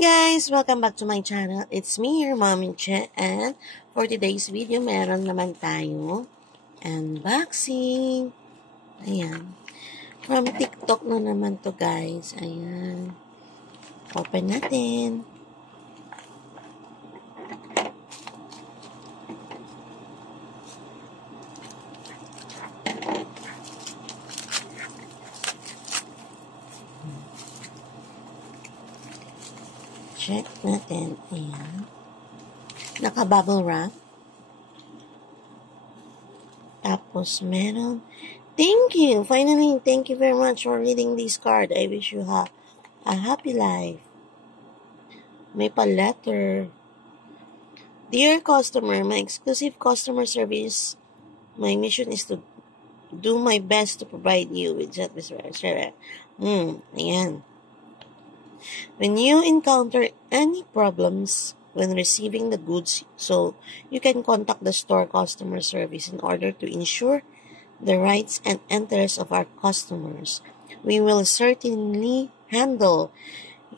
guys! Welcome back to my channel. It's me, your Mommy Che, and for today's video, meron naman tayo unboxing. Ayan. From TikTok na naman to guys. Ayan. Open natin. Check natin. Ayan. Naka-bubble wrap. Tapos, meron. Thank you! Finally, thank you very much for reading this card. I wish you a happy life. May pa-letter. Dear customer, my exclusive customer service, my mission is to do my best to provide you with satisfaction. Ayan. When you encounter any problems when receiving the goods, so you can contact the store customer service in order to ensure the rights and interests of our customers. We will certainly handle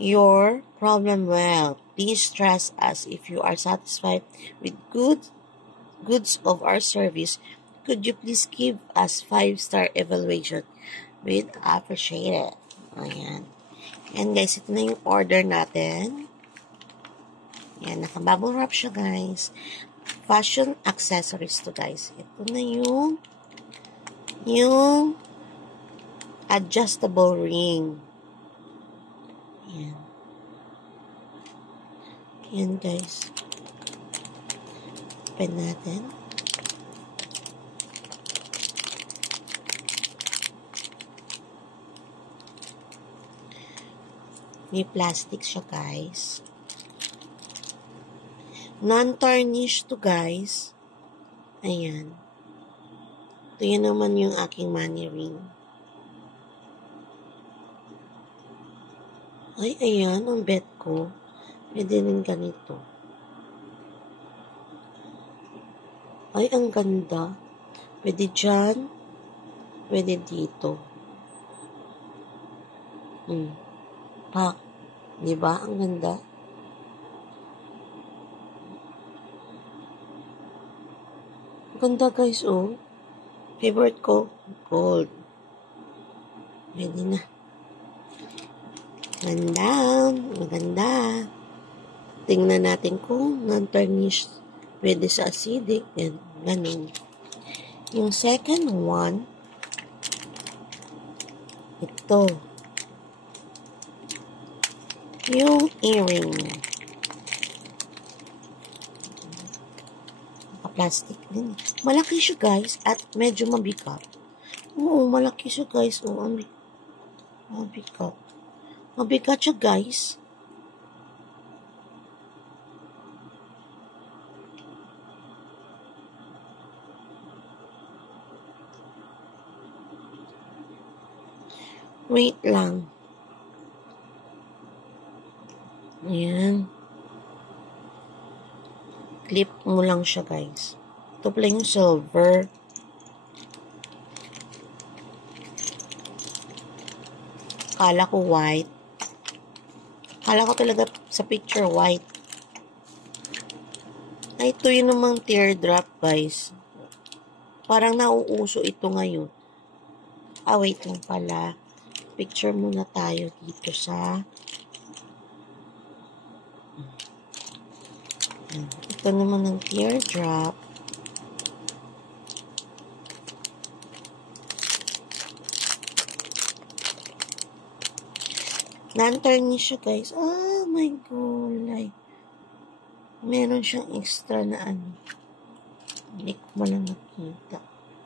your problem well. Please trust us. If you are satisfied with goods of our service, could you please give us 5-star evaluation? We'd appreciate it. Ayan. And guys, ito na yung order natin. Ayan, naka-bubble wrap siya guys. Fashion accessories to guys. Ito na yung adjustable ring. Ayan. Ayan guys. Open natin. May plastic siya, guys. Non-tarnish to, guys. Ayan. Ito yun naman yung aking money ring. Ay, ayan, ang bet ko. Pwede rin ganito. Ay, ang ganda. Pwede dyan. Pwede dito. Pak. Diba? Ang ganda. Ang ganda guys, oh. Favorite ko, gold. Pwede na. Ganda. Maganda. Tingnan natin kung non-tarnished. Pwede sa acidic. Yan. Ganun. Yung second one, ito. Yung earring. Naka-plastic din. Malaki siya guys at medyo mabigat. Oo, malaki siya guys. Oo, mabigat. Mabigat siya guys. Wait lang. Ayan. Clip mo lang siya, guys. Ito pala yung silver. Kala ko white. Kala ko talaga sa picture white. Ay, ito yun namang teardrop, guys. Parang nauuso ito ngayon. Ah, wait lang pala. Picture muna tayo dito sa... Ito naman ng teardrop. Non-tarnish siya guys. Oh my gulay. Meron siyang extra na ano. Hindi ko man lang nakita.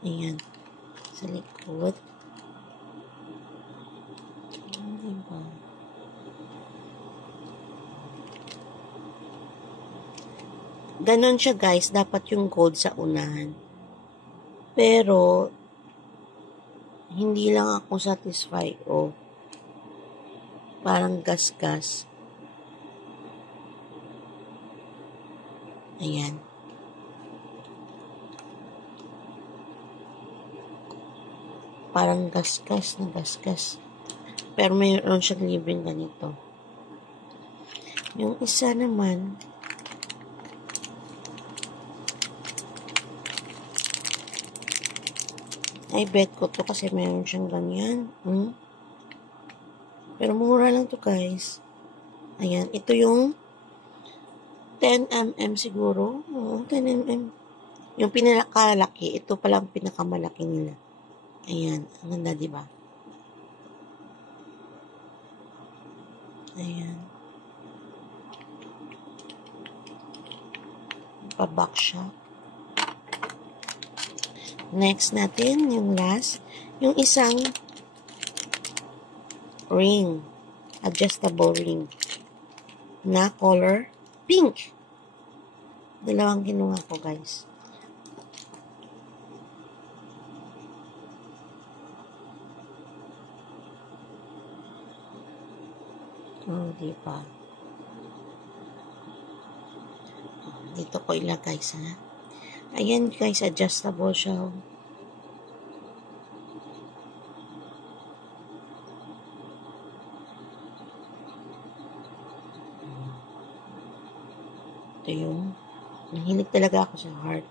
Ayan. Sa likod. Diba? Ganon siya guys, dapat yung gold sa unahan. Pero, hindi lang ako satisfied. Oh, parang gas-gas. Ayan. Parang gas-gas na gas-gas. Pero mayroon siyang libreng ganito. Yung isa naman, ay bet ko to kasi meron siyang ganyan. Pero mura lang to guys. Ayan, ito yung 10mm siguro. Oo, 10mm. Yung pinakalaki, ito pala ang pinakamalaki nila. Ayan, ang ganda, diba? Ayan. Pa-box siya. Next natin, yung last, yung isang ring. Adjustable ring. Na color pink. Dalawang kinuha ko, guys. Oh, diba? Dito ko ilagay sa. Ayan, guys, adjustable siya. Ito yung nahilig talaga ako sa heart.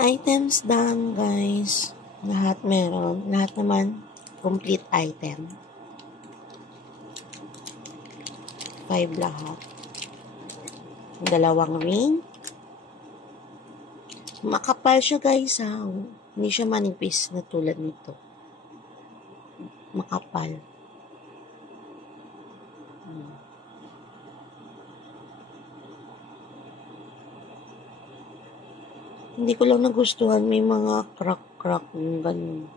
Items done, guys. Lahat meron. Lahat naman complete item. 5 lahat. Dalawang ring. Makapal siya, guys, ha. Hindi siya manipis na tulad nito. Makapal. Hindi ko lang nagustuhan. May mga crack-crack. Ganun.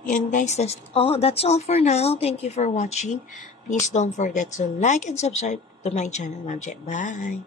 Yan guys, that's all for now. Thank you for watching. Please don't forget to like and subscribe to my channel. Bye.